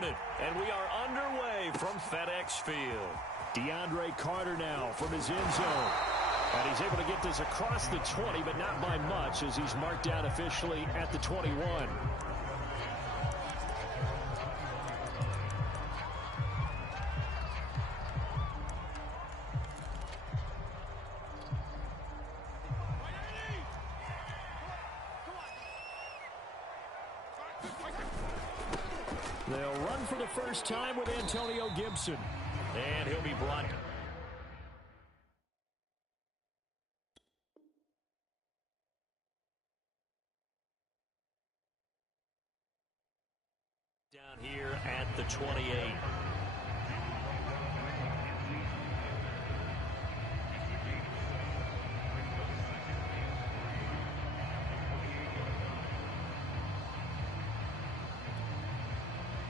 started, and we are underway from FedEx Field. DeAndre Carter now from his end zone. And he's able to get this across the 20, but not by much, as he's marked down officially at the 21. They'll run for the first time with Antonio Gibson. And he'll be brought down here at the 28.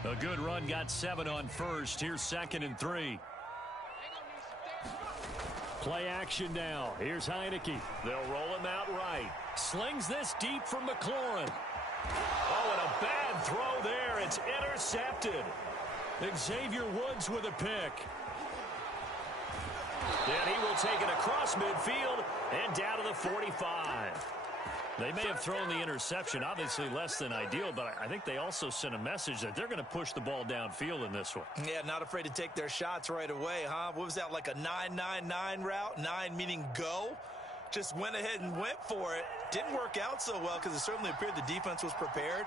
A good run, got 7 on first. Here's 2nd and 3. Play action now. Here's Heineke. They'll roll him out right. Slings this deep from McLaurin. Oh, and a bad throw there. It's intercepted. Xavier Woods with a pick. And he will take it across midfield and down to the 45. They may have thrown the interception, obviously less than ideal, but I think they also sent a message that they're going to push the ball downfield in this one. Yeah, not afraid to take their shots right away, huh? What was that, like a 9-9-9 route? 9 meaning go? Just went ahead and went for it. Didn't work out so well because it certainly appeared the defense was prepared.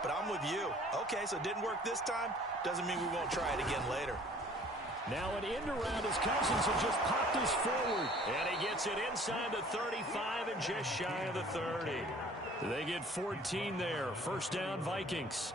But I'm with you. Okay, so it didn't work this time. Doesn't mean we won't try it again later. Now an end around as Cousins has just popped this forward. And he gets it inside the 35 and just shy of the 30. They get 14 there. First down, Vikings.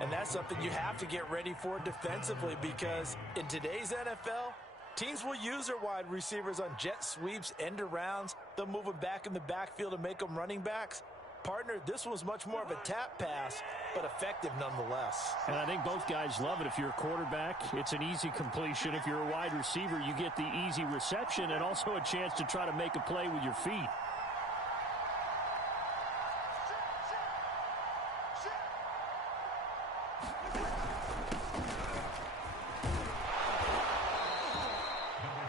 And that's something you have to get ready for defensively, because in today's NFL, teams will use their wide receivers on jet sweeps, end arounds. They'll move them back in the backfield and make them running backs. Partner, this was much more of a tap pass, but effective nonetheless. And I think both guys love it. If you're a quarterback, it's an easy completion. If you're a wide receiver, you get the easy reception and also a chance to try to make a play with your feet.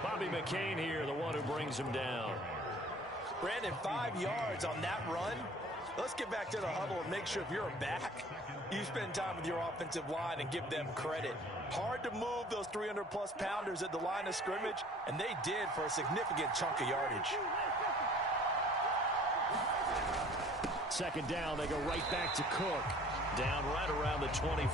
Bobby McCain here, the one who brings him down. Brandon, 5 yards on that run. Let's get back to the huddle and make sure if you're a back, you spend time with your offensive line and give them credit. Hard to move those 300-plus pounders at the line of scrimmage, and they did for a significant chunk of yardage. Second down, they go right back to Cook. Down right around the 25.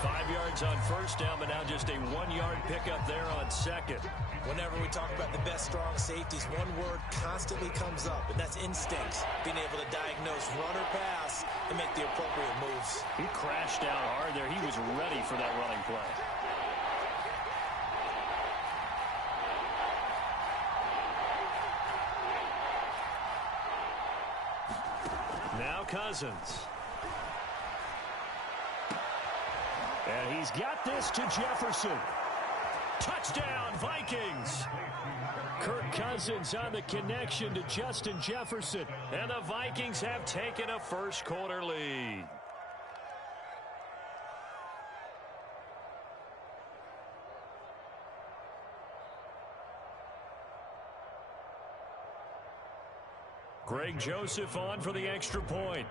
5 yards on first down, but now just a 1-yard pickup there on second. Whenever we talk about the best strong safeties, one word constantly comes up, and that's instincts. Being able to diagnose run or pass and make the appropriate moves. He crashed down hard there. He was ready for that running play. Now Cousins. And he's got this to Jefferson. Touchdown, Vikings. Kirk Cousins on the connection to Justin Jefferson. And the Vikings have taken a first-quarter lead. Greg Joseph on for the extra point.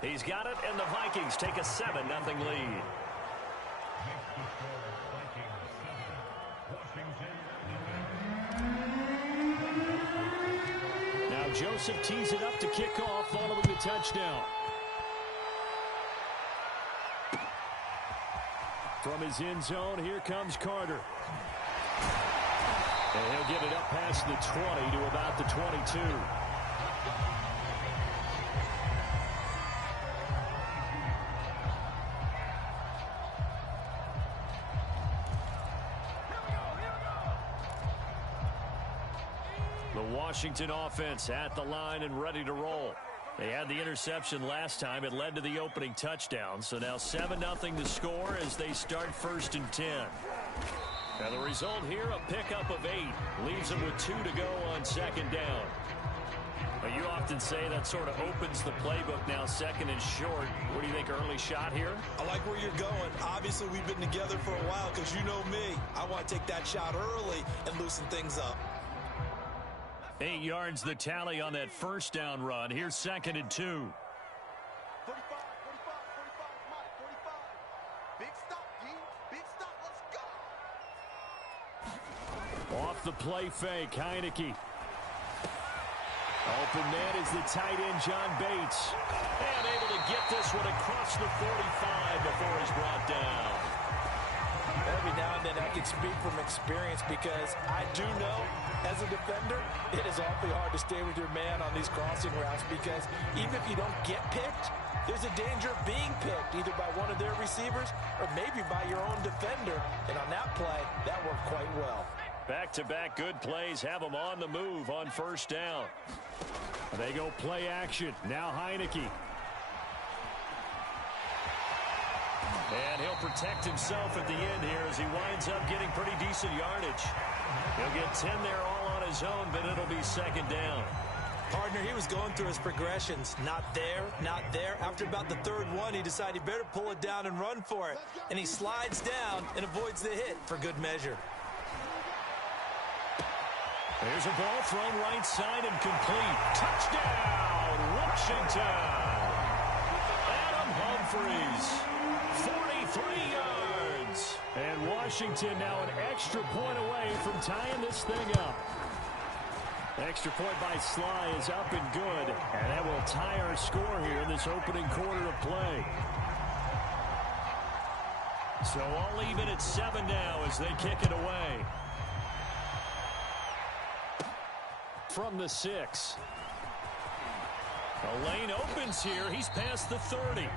He's got it, and the Vikings take a 7-0 lead. Now Joseph tees it up to kick off following the touchdown. From his end zone, here comes Carter. And he'll get it up past the 20 to about the 22. The Washington offense at the line and ready to roll. They had the interception last time. It led to the opening touchdown. So now 7-0 to score as they start 1st and 10. Now the result here, a pickup of 8. Leaves them with 2 to go on second down. Well, you often say that sort of opens the playbook now, second and short. What do you think, early shot here? I like where you're going. Obviously, we've been together for a while because you know me. I want to take that shot early and loosen things up. 8 yards the tally on that first down run. Here's second and 2. 45, 45. Big stop, D. Big stop. Let's go. Off the play fake, Heineke. Open man is the tight end, John Bates. And able to get this one across the 45 before he's brought down. Every now and then I can speak from experience because I do know as a defender it is awfully hard to stay with your man on these crossing routes because even if you don't get picked, there's a danger of being picked either by one of their receivers or maybe by your own defender. And on that play, that worked quite well. Back-to-back good plays have them on the move on first down. They go play action. Now Heineke. And he'll protect himself at the end here as he winds up getting pretty decent yardage. He'll get 10 there all on his own, but it'll be second down. Partner, he was going through his progressions. Not there, not there. After about the third one, he decided he better pull it down and run for it. And he slides down and avoids the hit for good measure. There's a ball thrown right side and complete. Touchdown, Washington. Adam Humphries, 43 yards. And Washington now an extra point away from tying this thing up. Extra point by Sly is up and good. And that will tie our score here in this opening quarter of play. So all even at 7 now as they kick it away. From the 6. A lane opens here. He's past the 30.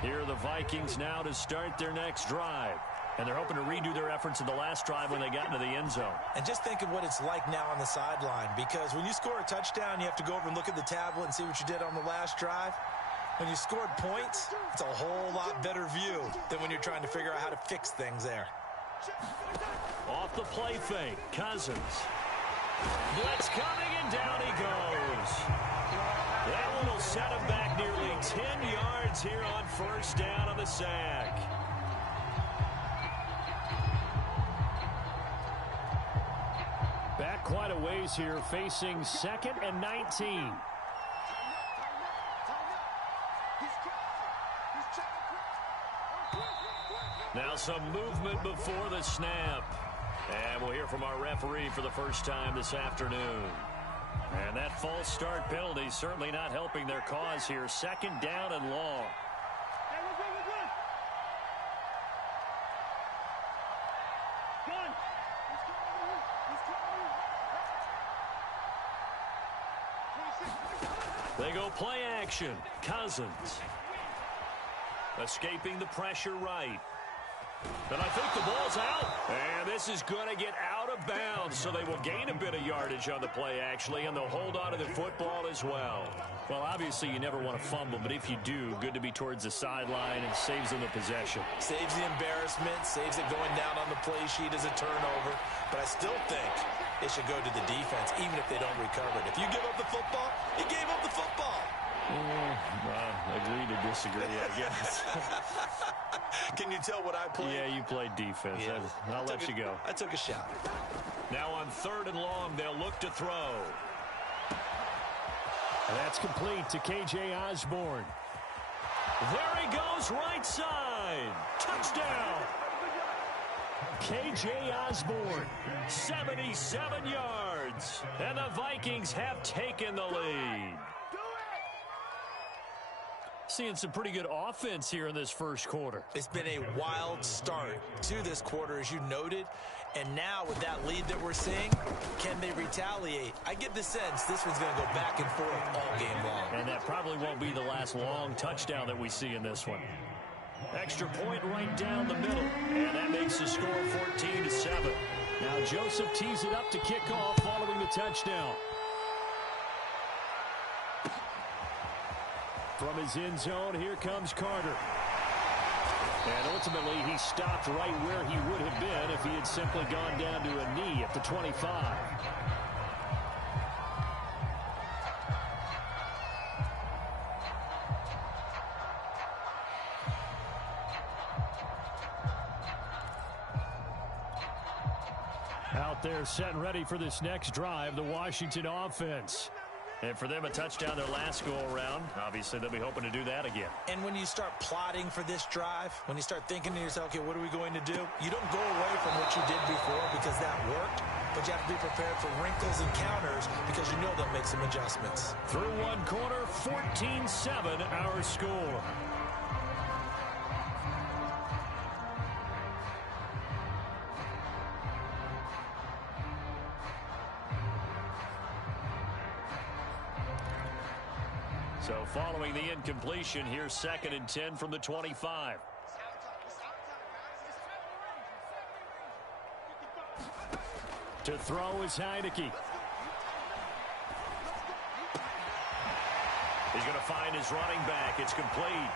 Here are the Vikings now to start their next drive. And they're hoping to redo their efforts in the last drive when they got into the end zone. And just think of what it's like now on the sideline. Because when you score a touchdown, you have to go over and look at the tablet and see what you did on the last drive. When you scored points, it's a whole lot better view than when you're trying to figure out how to fix things there. Off the play fake, Cousins. Blitz coming, and down he goes. That one will set him back nearly 10 yards here on first down on the sack. Back quite a ways here, facing 2nd and 19. Now some movement before the snap. And we'll hear from our referee for the first time this afternoon. And that false start penalty certainly not helping their cause here. 2nd down and long. They go play action. Cousins. Escaping the pressure right. And I think the ball's out. And this is going to get out of bounds, so they will gain a bit of yardage on the play, actually, and they'll hold on to the football as well. Well, obviously, you never want to fumble, but if you do, good to be towards the sideline and saves them the possession. Saves the embarrassment, saves it going down on the play sheet as a turnover. But I still think it should go to the defense, even if they don't recover it. If you give up the football, you gave up the football. Agree to disagree, I guess. Can you tell what I played? Yeah, you played defense. Yeah. I'll let you go. I took a shot. Now on 3rd and long, they'll look to throw. And that's complete to K.J. Osborne. There he goes, right side. Touchdown. K.J. Osborne, 77 yards. And the Vikings have taken the lead. Seeing some pretty good offense here in this first quarter. It's been a wild start to this quarter, as you noted. And now with that lead that we're seeing, can they retaliate? I get the sense this one's going to go back and forth all game long. And that probably won't be the last long touchdown that we see in this one. Extra point right down the middle. And that makes the score 14-7. Now Joseph tees it up to kick off following the touchdown. From his end zone, here comes Carter. And ultimately, he stopped right where he would have been if he had simply gone down to a knee at the 25. Out there set and ready for this next drive, the Washington offense. And for them, a touchdown their last go-around. Obviously, they'll be hoping to do that again. And when you start plotting for this drive, when you start thinking to yourself, okay, what are we going to do? You don't go away from what you did before because that worked, but you have to be prepared for wrinkles and counters because you know they'll make some adjustments. Through one quarter, 14-7 our score. So following the incompletion, here's 2nd and 10 from the 25. To throw is Heineke. He's going to find his running back. It's complete.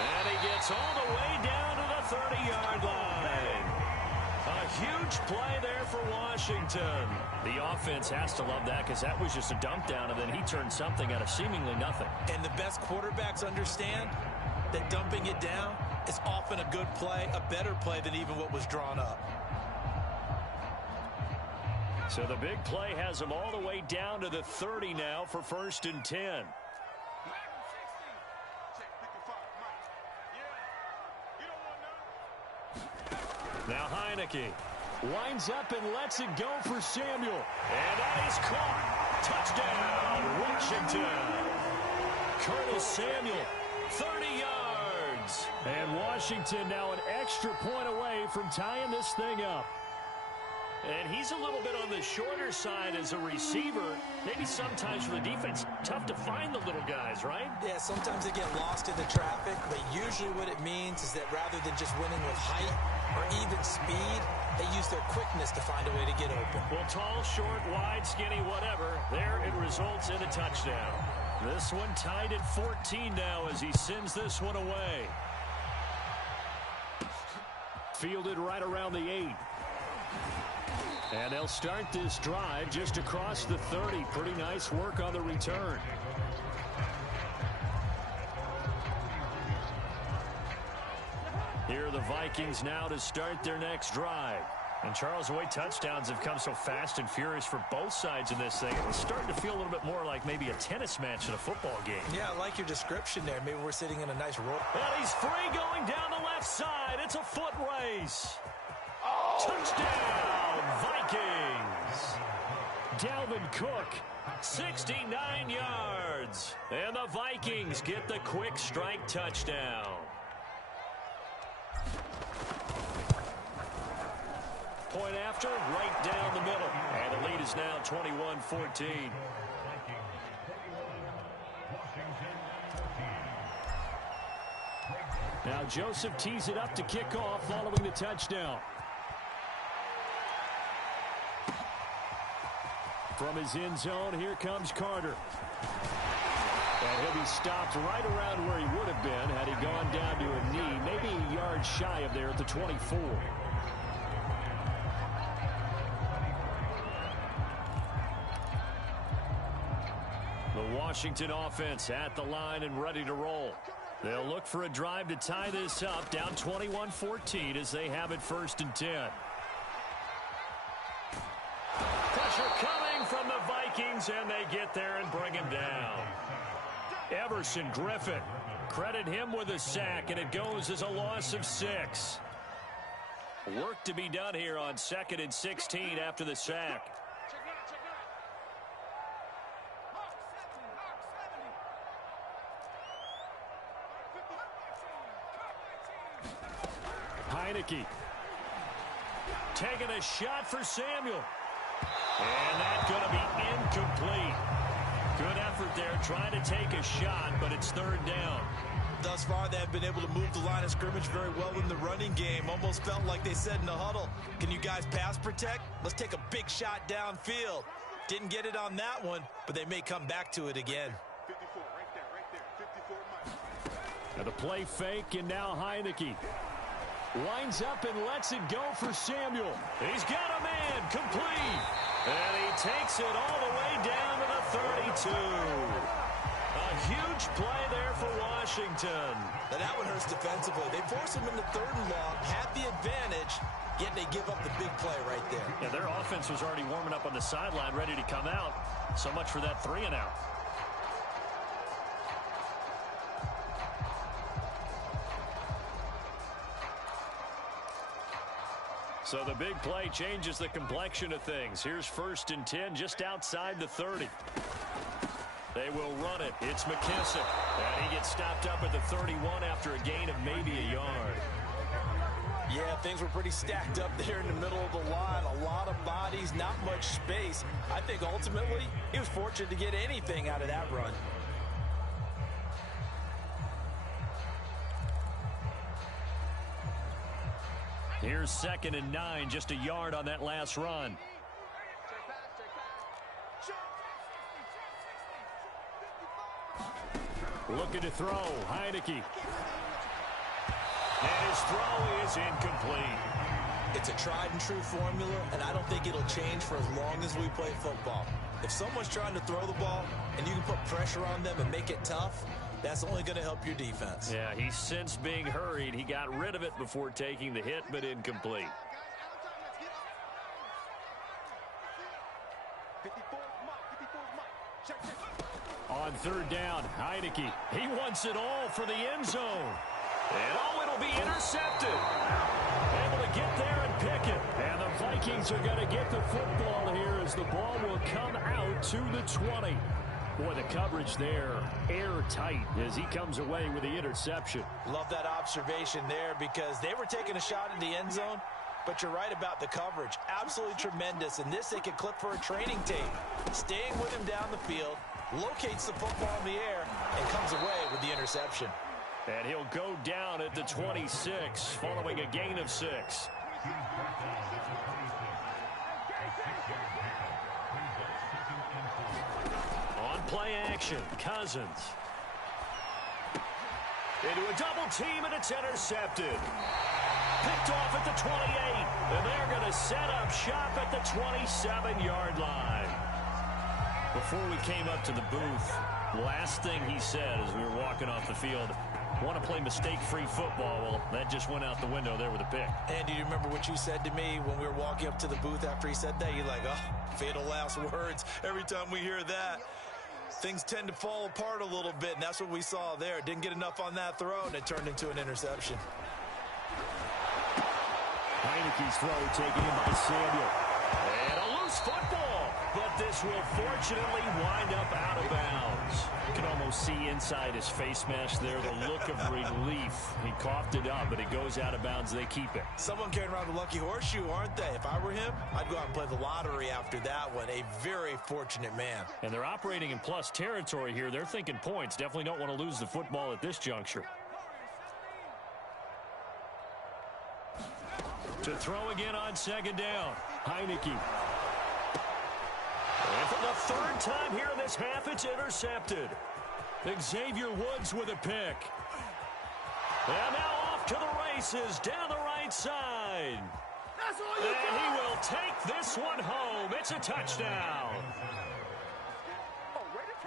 And he gets all the way down to the 30-yard line. A huge play there for Washington. The offense has to love that because that was just a dump down, and then he turned something out of seemingly nothing. And the best quarterbacks understand that dumping it down is often a good play, a better play than even what was drawn up. So the big play has him all the way down to the 30 now for 1st and 10. Now Heineke winds up and lets it go for Samuel. And that is caught. Touchdown, Washington. Curtis Samuel, 30 yards. And Washington now an extra point away from tying this thing up. And he's a little bit on the shorter side as a receiver. Maybe sometimes for the defense, tough to find the little guys, right? Yeah, sometimes they get lost in the traffic, but usually what it means is that rather than just winning with height or even speed, they use their quickness to find a way to get open. Well, tall, short, wide, skinny, whatever, there it results in a touchdown. This one tied at 14 now as he sends this one away. Fielded right around the 8. And they'll start this drive just across the 30. Pretty nice work on the return. Here are the Vikings now to start their next drive. And Charles, the way touchdowns have come so fast and furious for both sides in this thing, it was starting to feel a little bit more like maybe a tennis match in a football game. Yeah, I like your description there. Maybe we're sitting in a nice row. And he's free going down the left side. It's a foot race. Touchdown, Vikings. Dalvin Cook, 69 yards. And the Vikings get the quick strike touchdown. Point after, right down the middle. And the lead is now 21-14. Now Joseph tees it up to kick off following the touchdown. From his end zone, here comes Carter. And he'll be stopped right around where he would have been had he gone down to a knee, maybe a yard shy of there at the 24. The Washington offense at the line and ready to roll. They'll look for a drive to tie this up, down 21-14 as they have it 1st and 10. Pressure coming from the Vikings, and they get there and bring him down. Everson Griffin, credit him with a sack, and it goes as a loss of 6. Work to be done here on 2nd and 16 after the sack. Heineke taking a shot for Samuel. And that's going to be incomplete. Good effort there trying to take a shot, but it's 3rd down. Thus far, they've been able to move the line of scrimmage very well in the running game. Almost felt like they said in the huddle, can you guys pass protect? Let's take a big shot downfield. Didn't get it on that one, but they may come back to it again. 54, right there, 54 Mike. And the play fake, and now Heineke winds up and lets it go for Samuel. He's got a man, complete. And he takes it all the way down to the 32. A huge play there for Washington. Now that one hurts defensively. They force him into 3rd and long, have the advantage, yet they give up the big play right there. Yeah, their offense was already warming up on the sideline, ready to come out. So much for that 3 and out. So the big play changes the complexion of things. Here's 1st and 10 just outside the 30. They will run it. It's McKissick. And he gets stopped up at the 31 after a gain of maybe a yard. Yeah, things were pretty stacked up there in the middle of the line. A lot of bodies, not much space. I think ultimately he was fortunate to get anything out of that run. Here's 2nd and 9, just a yard on that last run. Looking to throw, Heineke. And his throw is incomplete. It's a tried and true formula, and I don't think it'll change for as long as we play football. If someone's trying to throw the ball and you can put pressure on them and make it tough, that's only going to help your defense. Yeah, he's since being hurried. He got rid of it before taking the hit, but incomplete. On 3rd down, Heineke. He wants it all for the end zone. And it'll be intercepted. Able to get there and pick it. And the Vikings are going to get the football here as the ball will come out to the 20. Boy, the coverage there, airtight as he comes away with the interception. Love that observation there because they were taking a shot in the end zone, but you're right about the coverage. Absolutely tremendous. And this they could clip for a training tape. Staying with him down the field, locates the football in the air, and comes away with the interception. And he'll go down at the 26 following a gain of 6. On play action, Cousins. Into a double team, and it's intercepted. Picked off at the 28, and they're going to set up shop at the 27-yard line. Before we came up to the booth, last thing he said as we were walking off the field, want to play mistake-free football. Well, that just went out the window there with a pick. And do you remember what you said to me when we were walking up to the booth after he said that? You're like, oh, fatal last words. Every time we hear that, things tend to fall apart a little bit, and that's what we saw there. Didn't get enough on that throw, and it turned into an interception. Heineke's throw taken in by Samuel. And a loose football, but this will fortunately wind up out of bounds. You can almost see inside his face mask there the look of relief. He coughed it up, but it goes out of bounds. They keep it. Someone carrying around a lucky horseshoe, aren't they? If I were him, I'd go out and play the lottery after that one. A very fortunate man. And they're operating in plus territory here. They're thinking points. Definitely don't want to lose the football at this juncture. To throw again on 2nd down, Heineke. And for the 3rd time here in this half, it's intercepted. Xavier Woods with a pick. And now off to the races down the right side. And he will take this one home. It's a touchdown.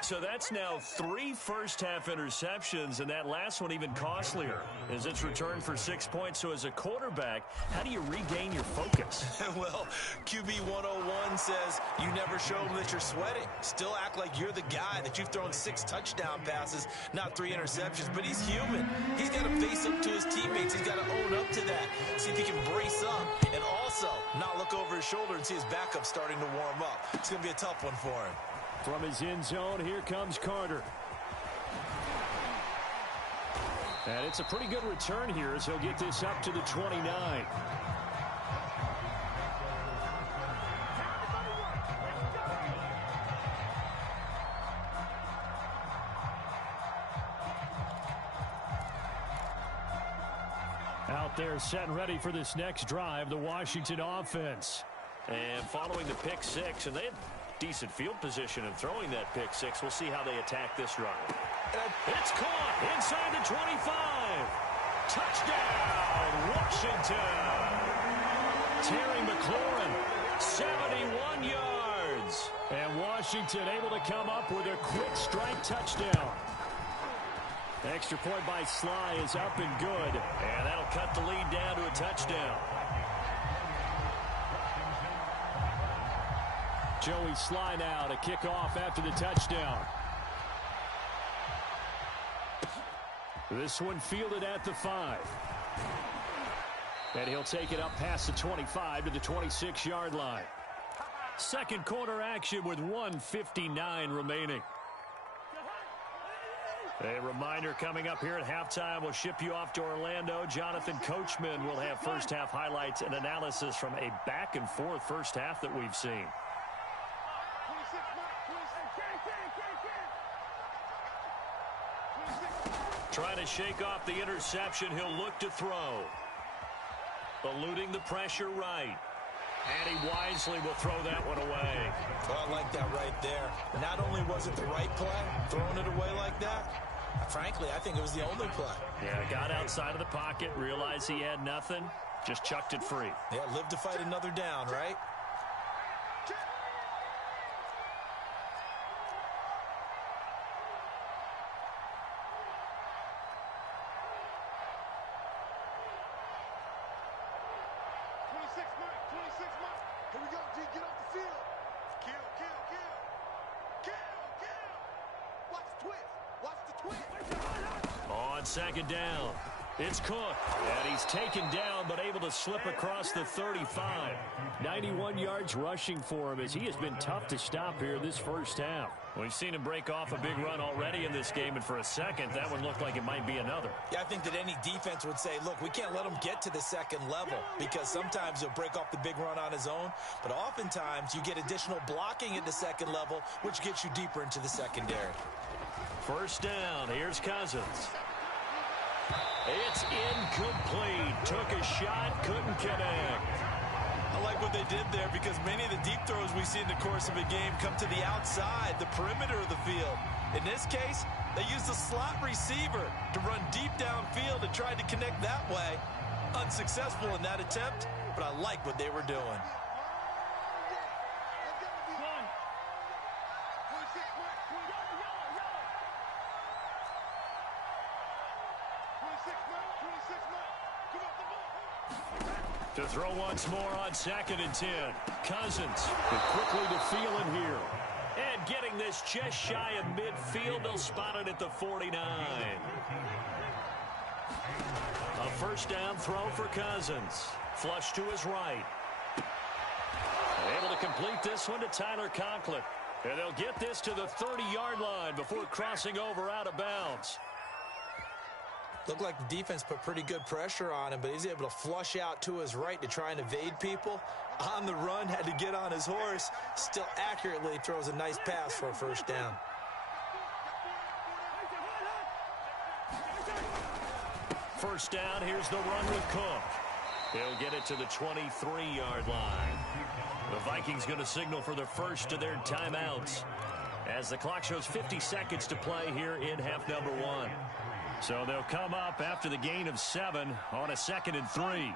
So that's now 3 first-half interceptions, and that last one even costlier as it's returned for 6 points. So as a quarterback, how do you regain your focus? Well, QB 101 says you never show them that you're sweating. Still act like you're the guy, that you've thrown 6 touchdown passes, not 3 interceptions. But he's human. He's got to face up to his teammates. He's got to own up to that, see if he can brace up, and also not look over his shoulder and see his backup starting to warm up. It's going to be a tough one for him. From his end zone, here comes Carter. And it's a pretty good return here as he'll get this up to the 29. Out there set and ready for this next drive, the Washington offense. And following the pick 6, and they have decent field position in throwing that pick 6. We'll see how they attack this run. It's caught inside the 25. Touchdown, Washington. Terry McLaurin, 71 yards. And Washington able to come up with a quick strike touchdown. Extra point by Sly is up and good. And that'll cut the lead down to a touchdown. Joey Sly now to kick off after the touchdown. This one fielded at the 5. And he'll take it up past the 25 to the 26-yard line. Second quarter action with 1:59 remaining. A reminder coming up here at halftime. We'll ship you off to Orlando. Jonathan Coachman will have first half highlights and analysis from a back and forth first half that we've seen. Trying to shake off the interception. He'll look to throw. Eluding the pressure right. And he wisely will throw that one away. Well, I like that right there. Not only was it the right play, throwing it away like that, frankly, I think it was the only play. Yeah, got outside of the pocket, realized he had nothing, just chucked it free. Yeah, live to fight another down, right? Second down. It's Cook. And he's taken down but able to slip across the 35. 91 yards rushing for him as he has been tough to stop here this first half. We've seen him break off a big run already in this game, and for a second, that one looked like it might be another. Yeah, I think that any defense would say, look, we can't let him get to the second level because sometimes he'll break off the big run on his own, but oftentimes you get additional blocking at the second level, which gets you deeper into the secondary. First down. Here's Cousins. It's incomplete. Took a shot, couldn't connect. I like what they did there because many of the deep throws we see in the course of a game come to the outside, the perimeter of the field. In this case, they used the slot receiver to run deep downfield and tried to connect that way. Unsuccessful in that attempt, but I like what they were doing. To throw once more on 2nd and 10. Cousins quickly to Thielen here. And getting this just shy of midfield. They'll spot it at the 49. A first down throw for Cousins. Flush to his right. Able to complete this one to Tyler Conklin. And they'll get this to the 30-yard line before crossing over out of bounds. Looked like the defense put pretty good pressure on him, but he's able to flush out to his right to try and evade people. On the run, had to get on his horse. Still accurately throws a nice pass for a first down. First down, here's the run with Cook. He'll get it to the 23-yard line. The Vikings going to signal for the first of their timeouts as the clock shows 50 seconds to play here in half number 1. So they'll come up after the gain of 7 on a 2nd and 3.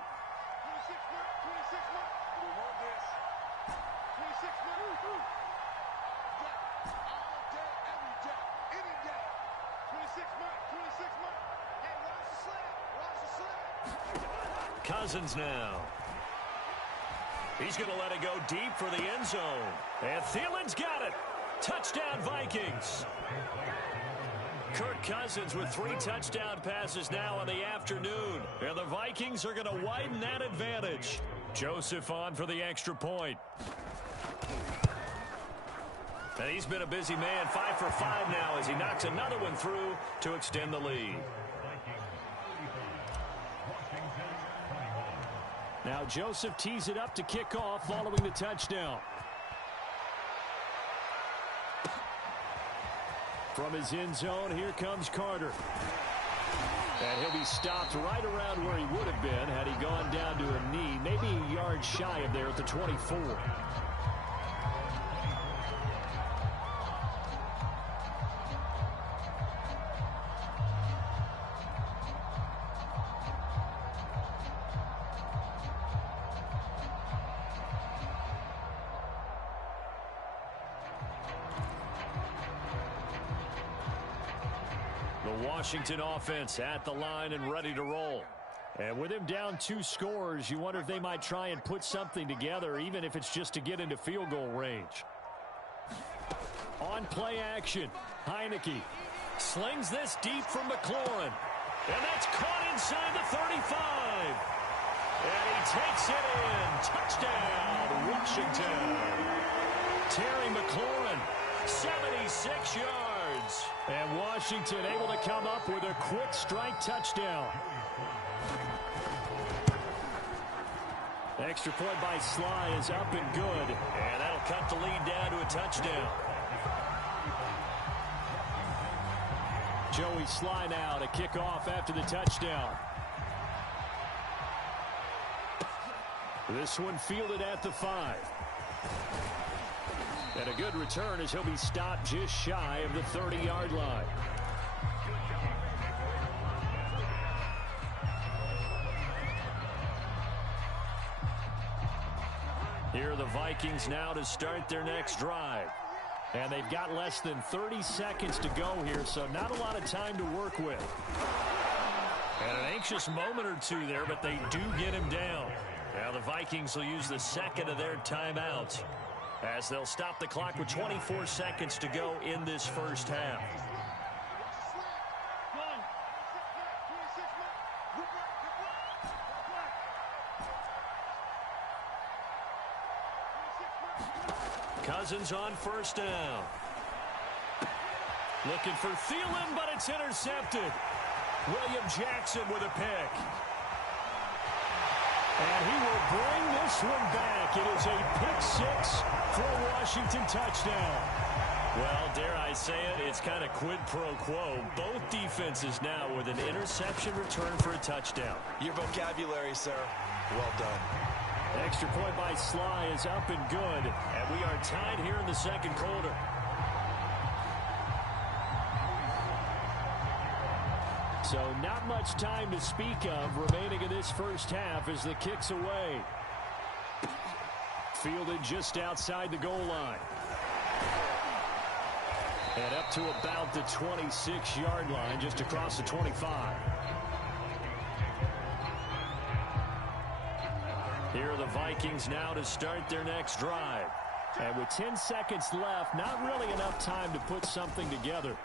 Cousins now. He's going to let it go deep for the end zone. And Thielen's got it. Touchdown, Vikings. Kirk Cousins with 3 touchdown passes now in the afternoon. And the Vikings are going to widen that advantage. Joseph on for the extra point. And he's been a busy man, 5 for 5 now as he knocks another one through to extend the lead. Now Joseph tees it up to kick off following the touchdown. From his end zone, here comes Carter. And he'll be stopped right around where he would have been had he gone down to a knee, maybe a yard shy of there at the 24. The Washington offense at the line and ready to roll. And with him down 2 scores, you wonder if they might try and put something together, even if it's just to get into field goal range. On play action, Heineke slings this deep from McLaurin. And that's caught inside the 35. And he takes it in. Touchdown, Washington. Terry McLaurin, 76 yards. And Washington able to come up with a quick strike touchdown. Extra point by Sly is up and good. And that'll cut the lead down to a touchdown. Joey Sly now to kick off after the touchdown. This one fielded at the 5. And a good return as he'll be stopped just shy of the 30-yard line. Here are the Vikings now to start their next drive. And they've got less than 30 seconds to go here, so not a lot of time to work with. And an anxious moment or two there, but they do get him down. Now the Vikings will use the second of their timeouts as they'll stop the clock with 24 seconds to go in this first half. Cousins on first down. Looking for Thielen, but it's intercepted. William Jackson with a pick. And he will bring this one back. It is a pick-6 for a Washington touchdown. Well, dare I say it, it's kind of quid pro quo. Both defenses now with an interception return for a touchdown. Your vocabulary, sir. Well done. Extra point by Sly is up and good. And we are tied here in the second quarter. So not much time to speak of remaining in this first half as the kick's away. Fielded just outside the goal line. And up to about the 26-yard line, just across the 25. Here are the Vikings now to start their next drive. And with 10 seconds left, not really enough time to put something together.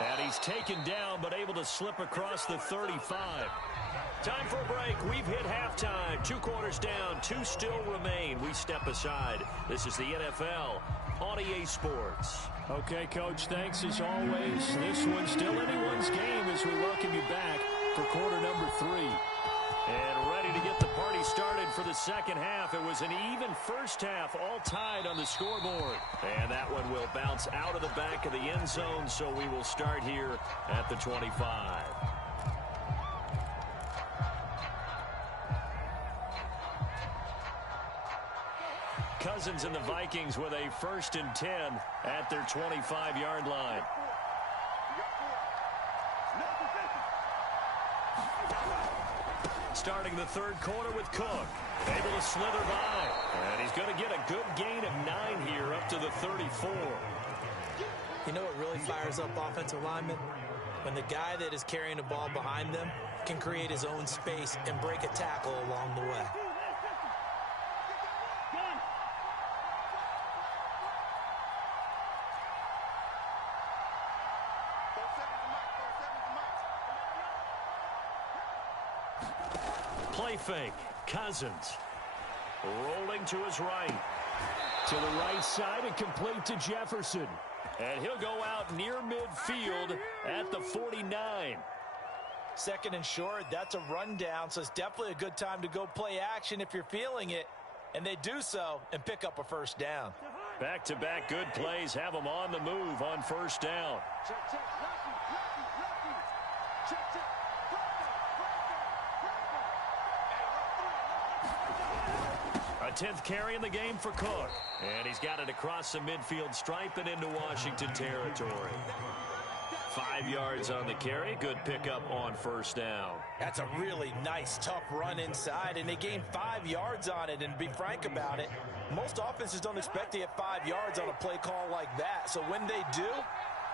And he's taken down, but able to slip across the 35. Time for a break. We've hit halftime. 2 quarters down. 2 still remain. We step aside. This is the NFL on EA Sports. Okay, Coach, thanks as always. This one's still anyone's game as we welcome you back for quarter number 3. And ready to get the party started for the second half. It was an even first half, all tied on the scoreboard. And that one will bounce out of the back of the end zone, so we will start here at the 25. Cousins and the Vikings with a 1st and 10 at their 25-yard line. Starting the third quarter with Cook. Able to slither by. And he's going to get a good gain of 9 here up to the 34. You know what really fires up offensive linemen? When the guy that is carrying the ball behind them can create his own space and break a tackle along the way. Play fake. Cousins. Rolling to his right. To the right side and complete to Jefferson. And he'll go out near midfield at the 49. Second and short, that's a rundown, so it's definitely a good time to go play action if you're feeling it. And they do so and pick up a first down. Back-to-back good plays have them on the move on first down. A 10th carry in the game for Cook. And he's got it across the midfield stripe and into Washington territory. 5 yards on the carry. Good pickup on first down. That's a really nice, tough run inside, and they gained 5 yards on it. And to be frank about it, most offenses don't expect to get 5 yards on a play call like that. So when they do,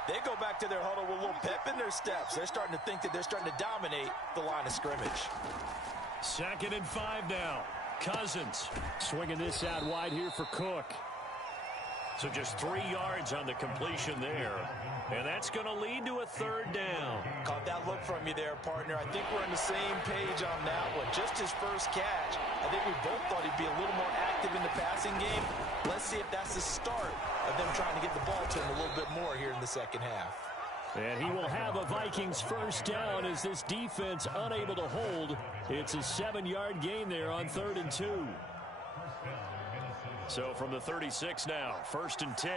they go back to their huddle with a little pep in their steps. They're starting to think that they're starting to dominate the line of scrimmage. 2nd and 5 now. Cousins swinging this out wide here for Cook. So just 3 yards on the completion there. And that's going to lead to a 3rd down. Caught that look from you there, partner. I think we're on the same page on that one. Just his first catch. I think we both thought he'd be a little more active in the passing game. Let's see if that's the start of them trying to get the ball to him a little bit more here in the second half. And he will have a Vikings 1st down as this defense unable to hold. It's a 7-yard gain there on 3rd and 2. So from the 36 now, 1st and 10.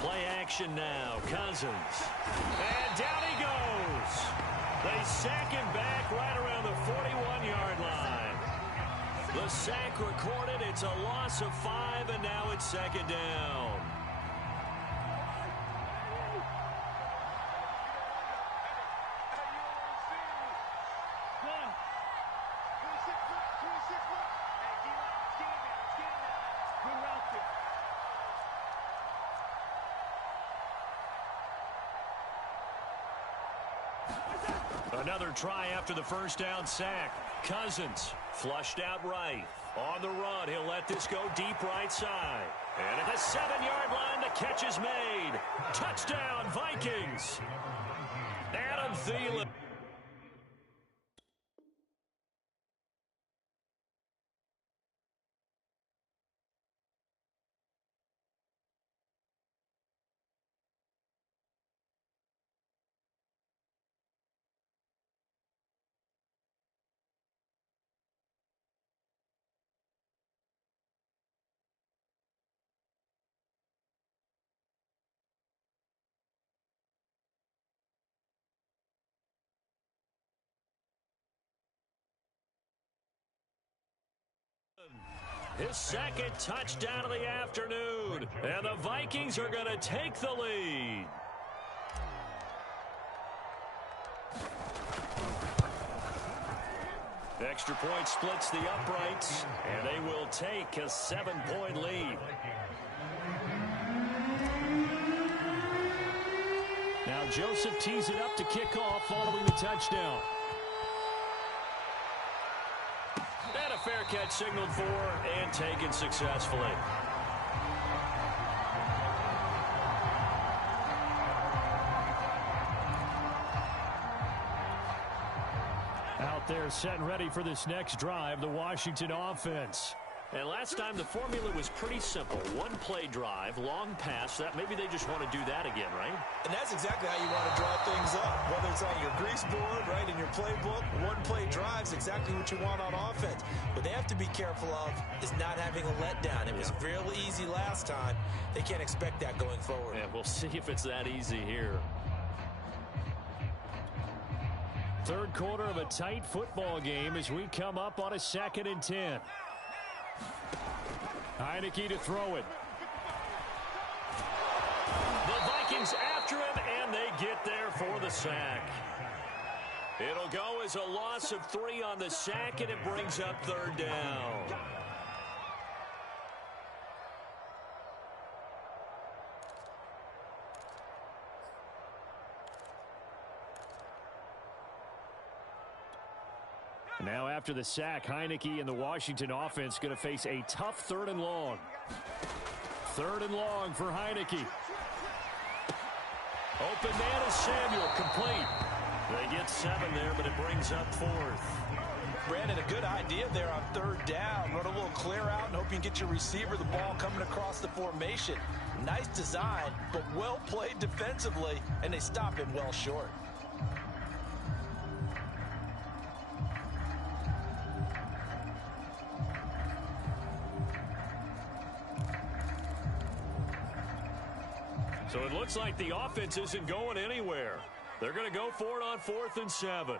Play action now. Cousins. And down he goes. They sack him back right around the 41-yard line. The sack recorded. It's a loss of 5, and now it's 2nd down. Another try after the 1st down sack. Cousins flushed out right. On the run, he'll let this go deep right side. And at the 7-yard line, the catch is made. Touchdown, Vikings. Adam Thielen. His 2nd touchdown of the afternoon. And the Vikings are going to take the lead. Extra point splits the uprights, and they will take a 7-point lead. Now Joseph tees it up to kick off following the touchdown. And a fair catch signaled for and taken successfully. Out there set and ready for this next drive, the Washington offense. And last time the formula was pretty simple. One play drive, long pass. That maybe they just want to do that again, right? And that's exactly how you want to draw things up. Whether it's on your grease board, right, in your playbook, one play drive's exactly what you want on offense. What they have to be careful of is not having a letdown. It was real easy last time. They can't expect that going forward. And we'll see if it's that easy here. Third quarter of a tight football game as we come up on a 2nd and 10. Heineke to throw it. The Vikings after him, and they get there for the sack. It'll go as a loss of 3 on the sack, and it brings up 3rd down. Now after the sack, Heineke and the Washington offense going to face a tough 3rd and long. 3rd and long for Heineke. Open man is Samuel, complete. They get 7 there, but it brings up 4th. Brandon, a good idea there on 3rd down. Run a little clear out and hope you can get your receiver the ball coming across the formation. Nice design, but well played defensively, and they stop him well short. So it looks like the offense isn't going anywhere. They're going to go for it on 4th and 7.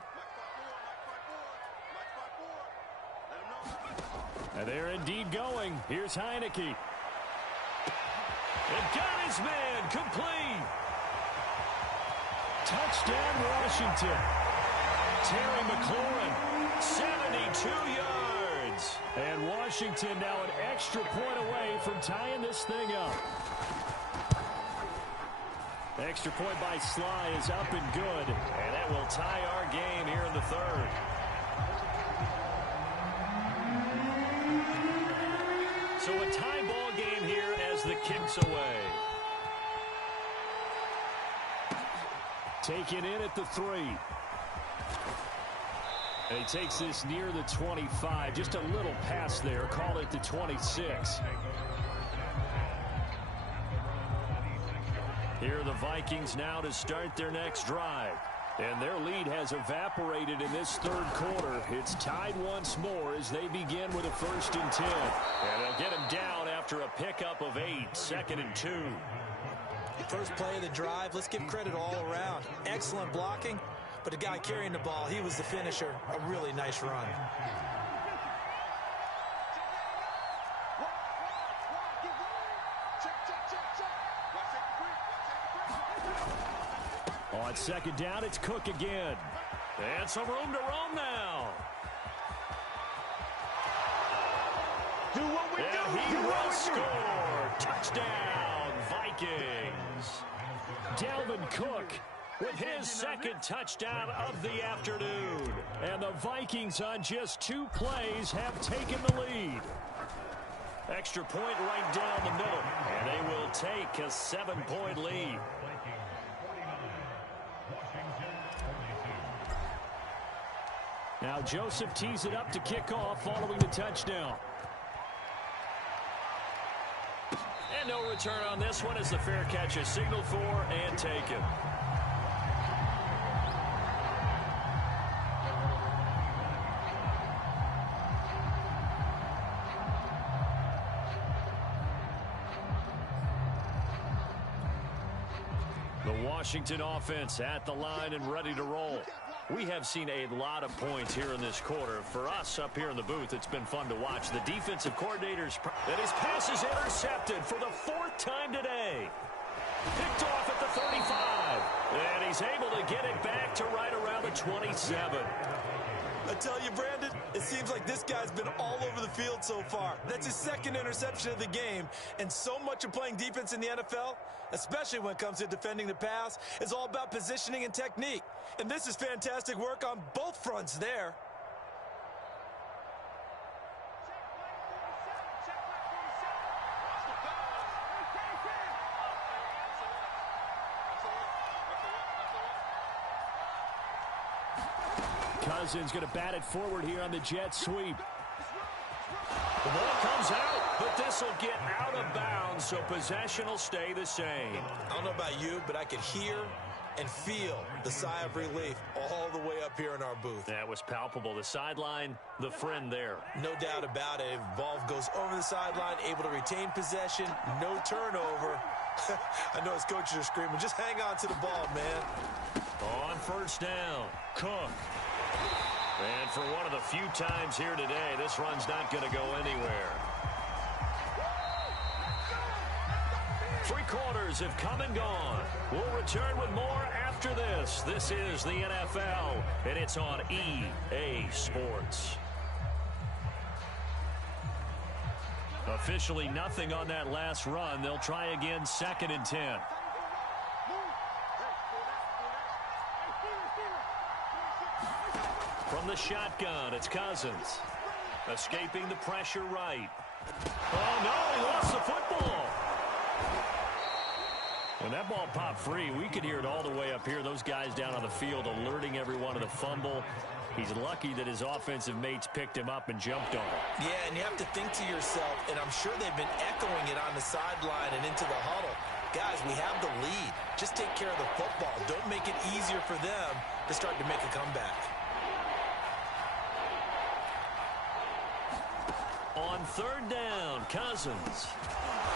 And they're indeed going. Here's Heineke. And got his man complete. Touchdown, Washington. Terry McLaurin, 72 yards. And Washington now an extra point away from tying this thing up. Extra point by Sly is up and good. And that will tie our game here in the third. So a tie ball game here as the kick's away. Taken in at the 3. And he takes this near the 25. Just a little pass there. Call it the 26. Here are the Vikings now to start their next drive. And their lead has evaporated in this third quarter. It's tied once more as they begin with a 1st and 10. And they'll get him down after a pickup of 8. 2nd and 2. First play of the drive, let's give credit all around. Excellent blocking, but the guy carrying the ball, he was the finisher. A really nice run. On 2nd down, it's Cook again. And some room to roam now. Do what we do. He will score. Touchdown, Vikings. Dalvin Cook with his 2nd touchdown of the afternoon. And the Vikings on just 2 plays have taken the lead. Extra point right down the middle. And they will take a 7-point lead. Now Joseph tees it up to kick off following the touchdown. And no return on this one as the fair catch is signaled for and taken. The Washington offense at the line and ready to roll. We have seen a lot of points here in this quarter. For us up here in the booth, it's been fun to watch. The defensive coordinators, and his pass is intercepted for the 4th time today. Picked off at the 35. And he's able to get it back to right around the 27. I tell you, Brandon, it seems like this guy's been all over the field so far. That's his 2nd interception of the game. And so much of playing defense in the NFL, especially when it comes to defending the pass, is all about positioning and technique. And this is fantastic work on both fronts there. Cousins going to bat it forward here on the jet sweep. The ball comes out, but this will get out of bounds, so possession will stay the same. I don't know about you, but I could hear and feel the sigh of relief all the way up here in our booth. That was palpable. The sideline, the friend there. No doubt about it. Ball goes over the sideline, able to retain possession, no turnover. I know his coaches are screaming, just hang on to the ball, man. On 1st down, Cook. And for one of the few times here today, this run's not going to go anywhere. 3 quarters have come and gone. We'll return with more after this. This is the NFL, and it's on EA Sports. Officially nothing on that last run. They'll try again 2nd and 10. From the shotgun, it's Cousins. Escaping the pressure right. Oh, no, he lost the football. When that ball popped free, we could hear it all the way up here. Those guys down on the field alerting everyone of the fumble. He's lucky that his offensive mates picked him up and jumped on him. Yeah, and you have to think to yourself, and I'm sure they've been echoing it on the sideline and into the huddle. Guys, we have the lead. Just take care of the football. Don't make it easier for them to start to make a comeback. On 3rd down, Cousins.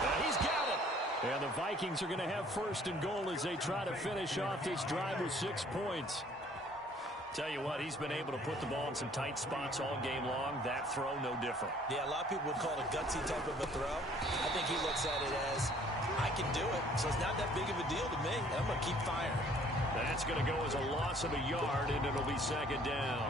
And he's got it. And the Vikings are going to have 1st and goal as they try to finish off this drive with 6 points. Tell you what, he's been able to put the ball in some tight spots all game long. That throw, no different. Yeah, a lot of people would call it a gutsy type of a throw. I think he looks at it as, I can do it, so it's not that big of a deal to me. I'm going to keep firing. That's going to go as a loss of a yard, and it'll be second down.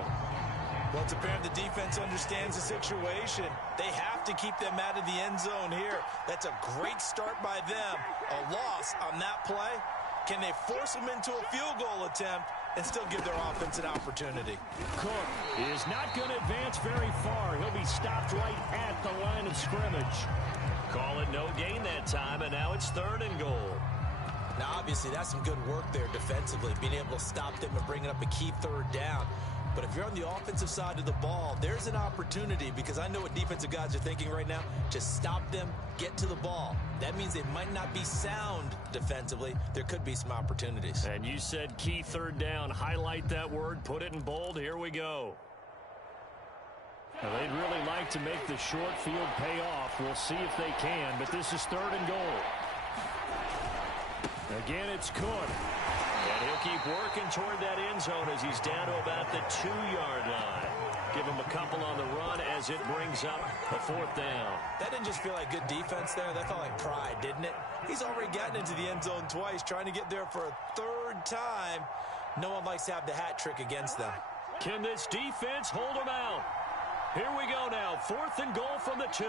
Well, it's apparent the defense understands the situation. They have to keep them out of the end zone here. That's a great start by them. A loss on that play. Can they force them into a field goal attempt and still give their offense an opportunity? Cook is not going to advance very far. He'll be stopped right at the line of scrimmage. Call it no gain that time, and now it's 3rd and goal. Now, obviously, that's some good work there defensively, being able to stop them and bringing up a key 3rd down. But if you're on the offensive side of the ball, there's an opportunity, because I know what defensive guys are thinking right now. Just stop them, get to the ball. That means they might not be sound defensively. There could be some opportunities. And you said key 3rd down. Highlight that word, put it in bold. Here we go. Now, they'd really like to make the short field pay off. We'll see if they can, but this is 3rd and goal. Again, it's Cook. And he'll keep working toward that end zone as he's down to about the 2-yard line. Give him a couple on the run as it brings up a 4th down. That didn't just feel like good defense there. That felt like pride, didn't it? He's already gotten into the end zone twice, trying to get there for a 3rd time. No one likes to have the hat trick against them. Can this defense hold them out? Here we go now. 4th and goal from the 2.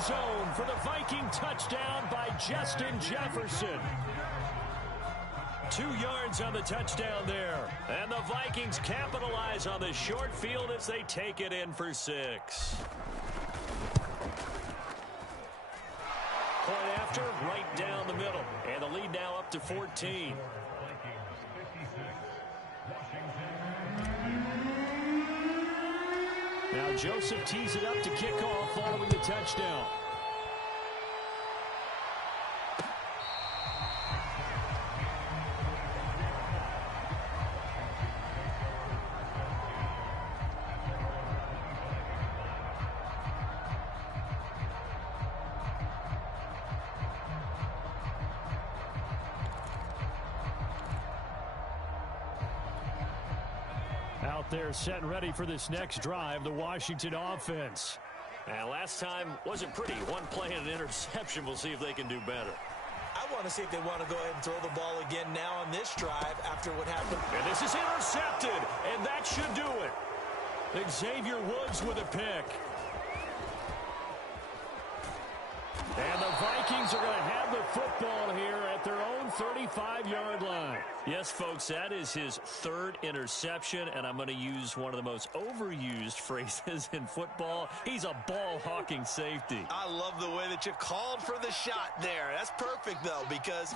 Zone for the Viking touchdown by Justin Jefferson. 2 yards on the touchdown there. And the Vikings capitalize on the short field as they take it in for 6. Point after, right down the middle. And the lead now up to 14. Now Joseph tees it up to kick off following the touchdown. Out there set and ready for this next drive, the Washington offense. And last time wasn't pretty. One play and an interception. We'll see if they can do better. I want to see if they want to go ahead and throw the ball again now on this drive after what happened. And this is intercepted, and that should do it. Xavier Woods with a pick. And the Vikings are going to have the football here at their own 35-yard line. Yes, folks, that is his 3rd interception, and I'm going to use one of the most overused phrases in football. He's a ball-hawking safety. I love the way that you called for the shot there. That's perfect, though, because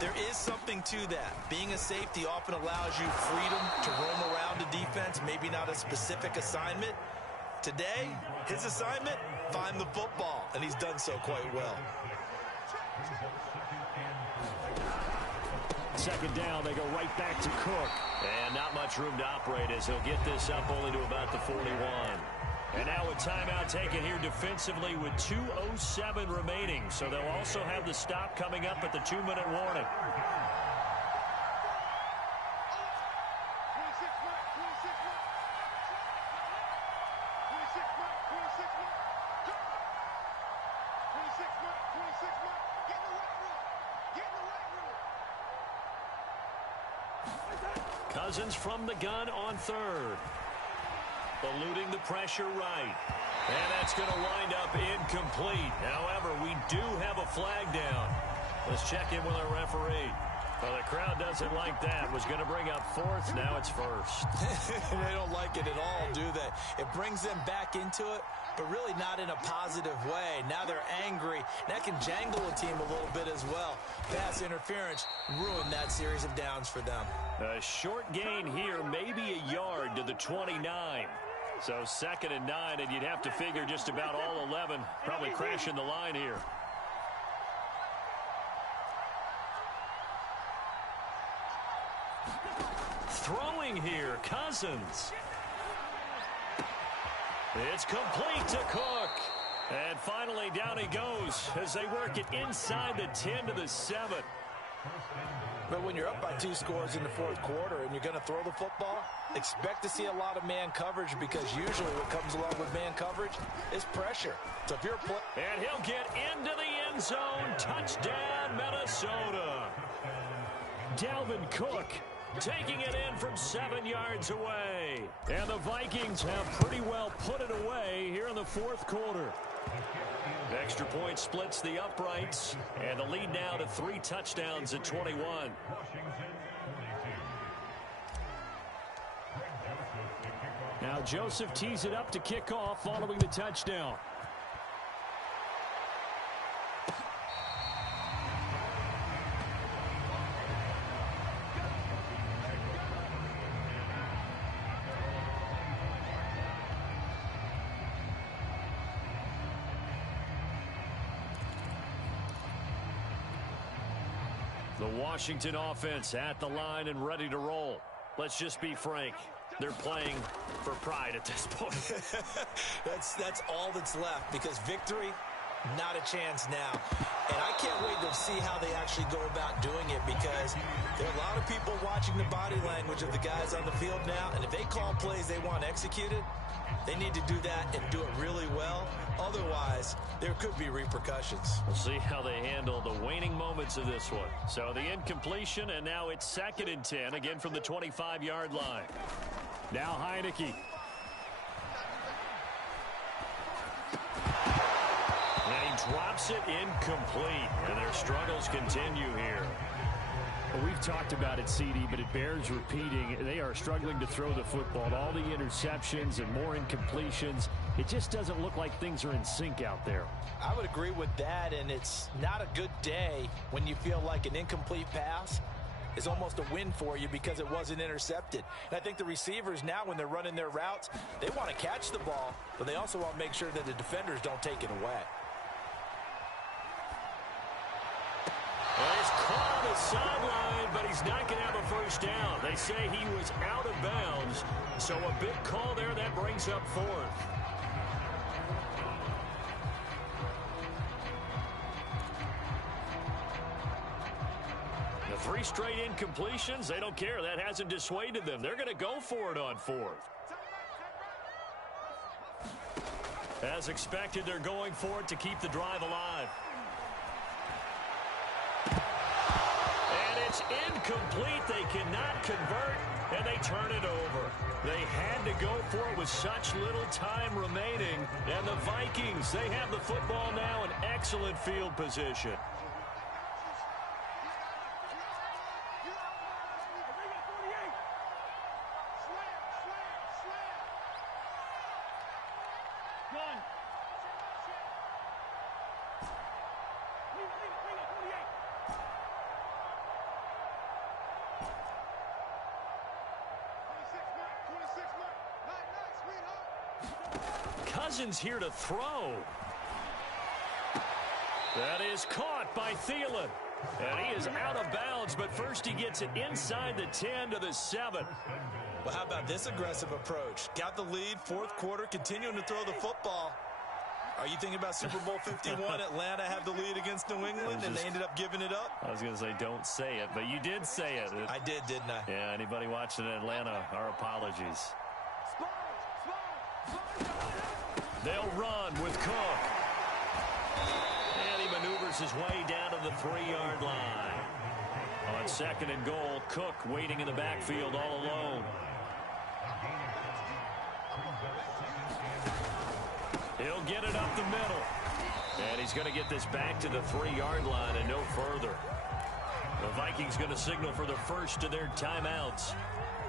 there is something to that. Being a safety often allows you freedom to roam around a defense, maybe not a specific assignment. Today, his assignment, find the football, and he's done so quite well. 2nd down, they go right back to Cook. And not much room to operate as he'll get this up only to about the 41. And now a timeout taken here defensively with 2:07 remaining. So they'll also have the stop coming up at the 2-minute warning. Cousins from the gun on 3rd. Eluding the pressure right. And that's going to wind up incomplete. However, we do have a flag down. Let's check in with our referee. Well, the crowd doesn't like that. Was going to bring up 4th. Now it's 1st. They don't like it at all, do they? It brings them back into it, but really not in a positive way. Now they're angry. That can jangle a team a little bit as well. Pass interference ruined that series of downs for them. A short gain here, maybe a yard to the 29. So 2nd and 9, and you'd have to figure just about all 11 probably crashing the line here. throwing here. Cousins. It's complete to Cook. And finally, down he goes as they work it inside the 10 to the 7. But when you're up by 2 scores in the fourth quarter and you're going to throw the football, expect to see a lot of man coverage, because usually what comes along with man coverage is pressure. So if you're and he'll get into the end zone. Touchdown, Minnesota. Dalvin Cook taking it in from 7 yards away. And the Vikings have pretty well put it away here in the fourth quarter. Extra point splits the uprights, and the lead now to 3 touchdowns at 21. Now Joseph tees it up to kick off following the touchdown. The Washington offense at the line and ready to roll. Let's just be frank. They're playing for pride at this point. That's all that's left, because victory, not a chance now. And I can't wait to see how they actually go about doing it, because there are a lot of people watching the body language of the guys on the field now. And if they call plays they want executed, they need to do that and do it really well. Otherwise, there could be repercussions. We'll see how they handle the waning moments of this one. So the incompletion, and now it's 2nd and 10, again from the 25-yard line. Now Heineke. And he drops it incomplete. And their struggles continue here. Well, we've talked about it, CD, but it bears repeating. They are struggling to throw the football. All the interceptions and more incompletions. It just doesn't look like things are in sync out there. I would agree with that, and it's not a good day when you feel like an incomplete pass is almost a win for you because it wasn't intercepted. And I think the receivers now, when they're running their routes, they want to catch the ball, but they also want to make sure that the defenders don't take it away. Well, he's caught on the sideline, but he's not going to have a first down. They say he was out of bounds, so a big call there that brings up 4th. The 3 straight incompletions, they don't care. That hasn't dissuaded them. They're going to go for it on 4th. As expected, they're going for it to keep the drive alive. It's incomplete. They cannot convert, and they turn it over. They had to go for it with such little time remaining. And the Vikings, they have the football now in excellent field position. Cousins here to throw. That is caught by Thielen. And he is out of bounds, but first he gets it inside the 10 to the 7. Well, how about this aggressive approach? Got the lead, fourth quarter, continuing to throw the football. Are you thinking about Super Bowl 51? Atlanta had the lead against New England, and they ended up giving it up? I was going to say don't say it, but you did say it. I did, didn't I? Yeah, anybody watching Atlanta, our apologies. They'll run with Cook. And he maneuvers his way down to the 3-yard line. On 2nd and goal, Cook waiting in the backfield all alone. He'll get it up the middle. And he's going to get this back to the 3-yard line and no further. The Vikings going to signal for the first of their timeouts.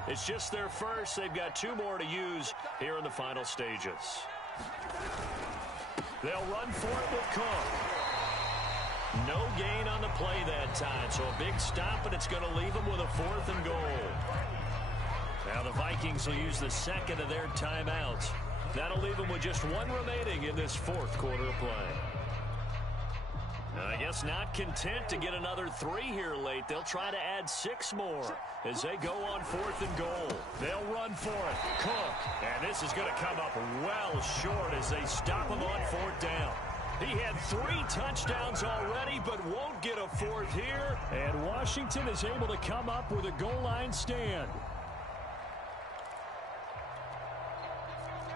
It's just their first. They've got 2 more to use here in the final stages. They'll run for it with Cook. No gain on the play that time, so a big stop, and it's going to leave them with a 4th and goal. Now the Vikings will use the second of their timeouts. That'll leave them with just 1 remaining in this 4th quarter of play. I guess not content to get another 3 here late. They'll try to add 6 more as they go on 4th and goal. They'll run for it. Cook. And this is going to come up well short as they stop him on 4th down. He had 3 touchdowns already, but won't get a 4th here. And Washington is able to come up with a goal line stand.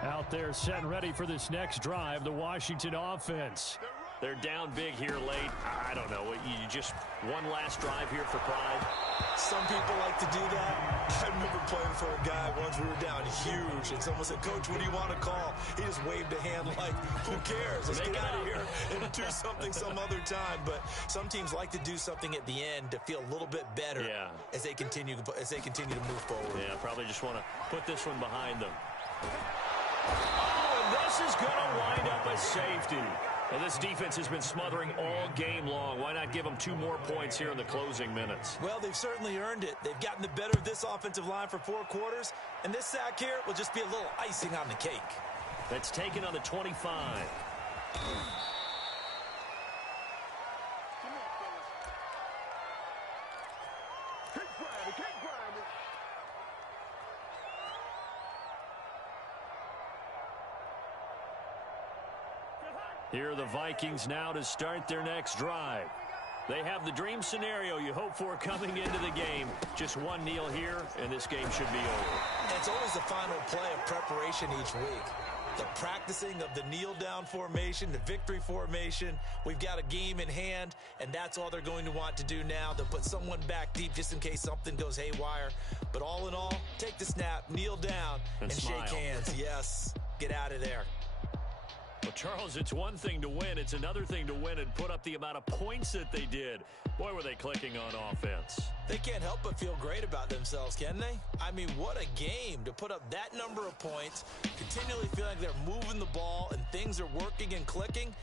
Out there set and ready for this next drive, the Washington offense. They're down big here late. I don't know. You just one last drive here for pride. Some people like to do that. I remember playing for a guy once. We were down huge, and someone said, "Coach, what do you want to call?" He just waved a hand like, "Who cares? Let's get out of here and do something some other time." But some teams like to do something at the end to feel a little bit better as they continue to move forward. Yeah, probably just want to put this one behind them. Oh, and this is going to wind up a safety. And this defense has been smothering all game long. Why not give them 2 more points here in the closing minutes? Well, they've certainly earned it. They've gotten the better of this offensive line for 4 quarters, and this sack here will just be a little icing on the cake. That's taken on the 25. Here are the Vikings now to start their next drive. They have the dream scenario you hope for coming into the game. Just one kneel here, and this game should be over. It's always the final play of preparation each week. The practicing of the kneel-down formation, the victory formation. We've got a game in hand, and that's all they're going to want to do now. They'll put someone back deep just in case something goes haywire. But all in all, take the snap, kneel down, and shake hands. Yes, get out of there. Well, Charles, it's one thing to win. It's another thing to win and put up the amount of points that they did. Boy, were they clicking on offense. They can't help but feel great about themselves, can they? I mean, what a game to put up that number of points, continually feel like they're moving the ball and things are working and clicking.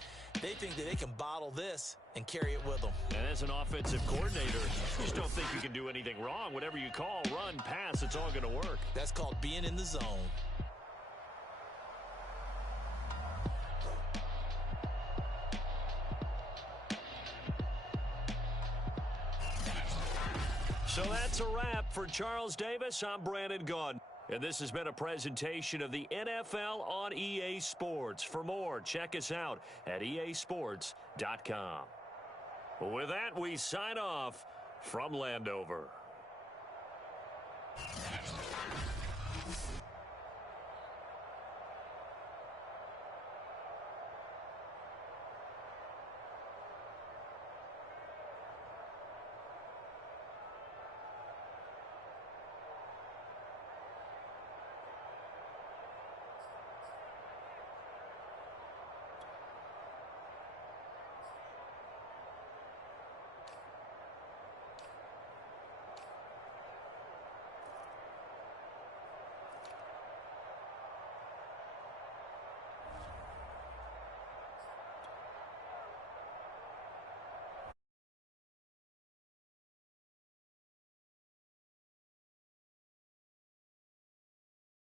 They think that they can bottle this and carry it with them. And as an offensive coordinator, you just don't think you can do anything wrong. Whatever you call, run, pass, it's all going to work. That's called being in the zone. So that's a wrap for Charles Davis. I'm Brandon Gunn. And this has been a presentation of the NFL on EA Sports. For more, check us out at easports.com. With that, we sign off from Landover.